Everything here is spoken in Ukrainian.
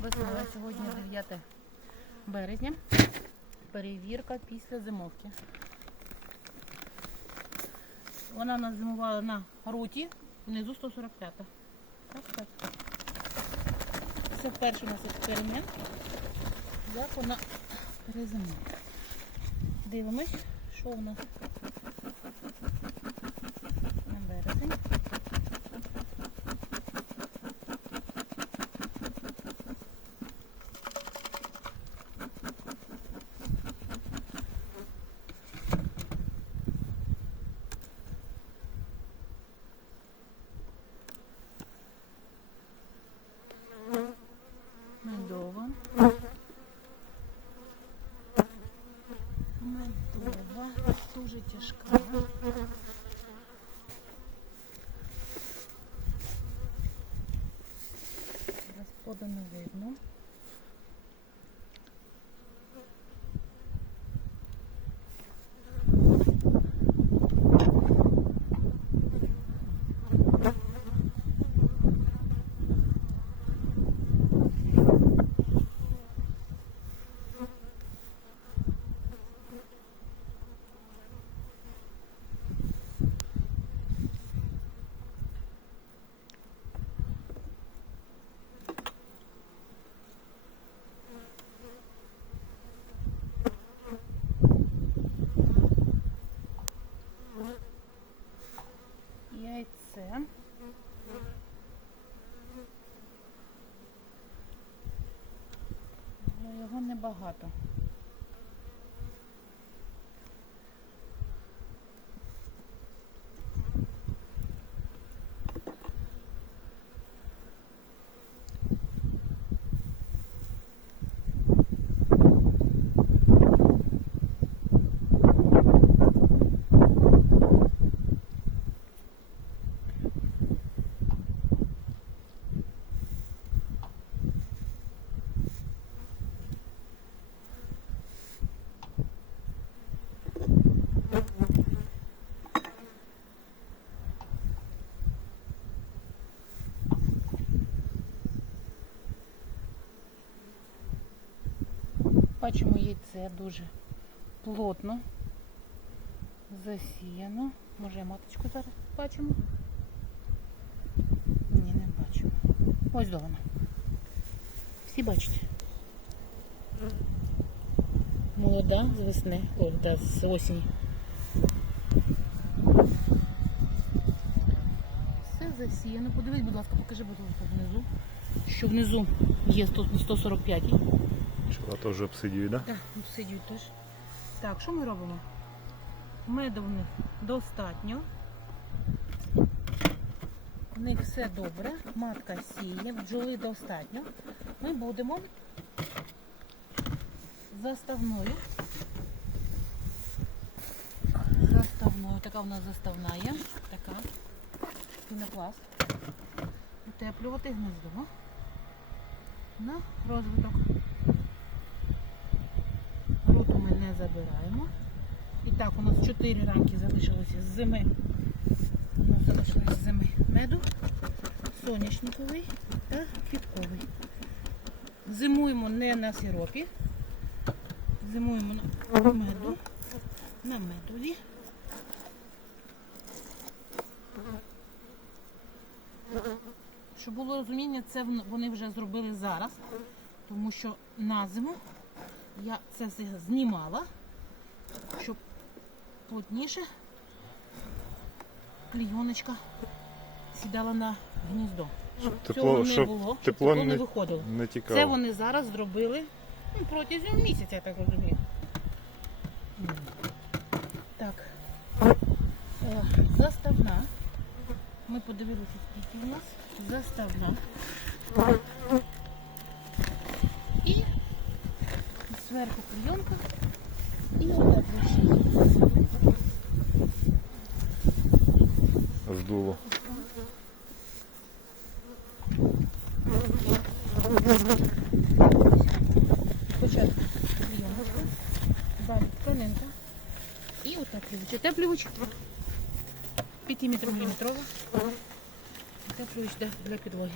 Весною сьогодні 9 березня. Перевірка після зимовки. Вона нас зимувала на руті, внизу 145. Так, так. Це перший у нас експеримент. Як вона перезимує. Дивимось, що у нас Remove його небагато. Бачимо яйце дуже плотно засіяно. Може маточку зараз бачимо? Ні, не бачимо. Ось до. Всі бачите? Молода з весни, о, да, з осені. Все засіяно. Подивись, будь ласка, покажи, будь ласка, внизу. Що внизу є 145. Вона теж обсидіює, да? Так, сидють теж. Так, що ми робимо? Меду в них достатньо. В них все добре. Матка сіє, бджоли достатньо. Ми будемо заставною. Заставною. Така в нас заставна є. Така. Пінопласт. Утеплювати гнездо на розвиток. Роту ми не забираємо. І так, у нас 4 рамки залишилося з зими. У нас залишилось з зими меду, соняшниковий та квітковий. Зимуємо не на сиропі. Зимуємо на меду. На медові. Щоб було розуміння, це вони вже зробили зараз, тому що на зиму я це все знімала, щоб плотніше клійоночка сідала на гніздо. Щоб Цього не щоб було, щоб тепло тепло не не, виходило. не Це вони зараз зробили ну, протягом місяця, я так розумію. Так. Е, Заставна. Ми подивилися, скільки у нас. Заставна. І зверху клейонка. І лише. Здуло. Спочатку клейоночка, далі тканинка і утеплювач. Утеплювач 5 мм. Утеплювач для- підлоги.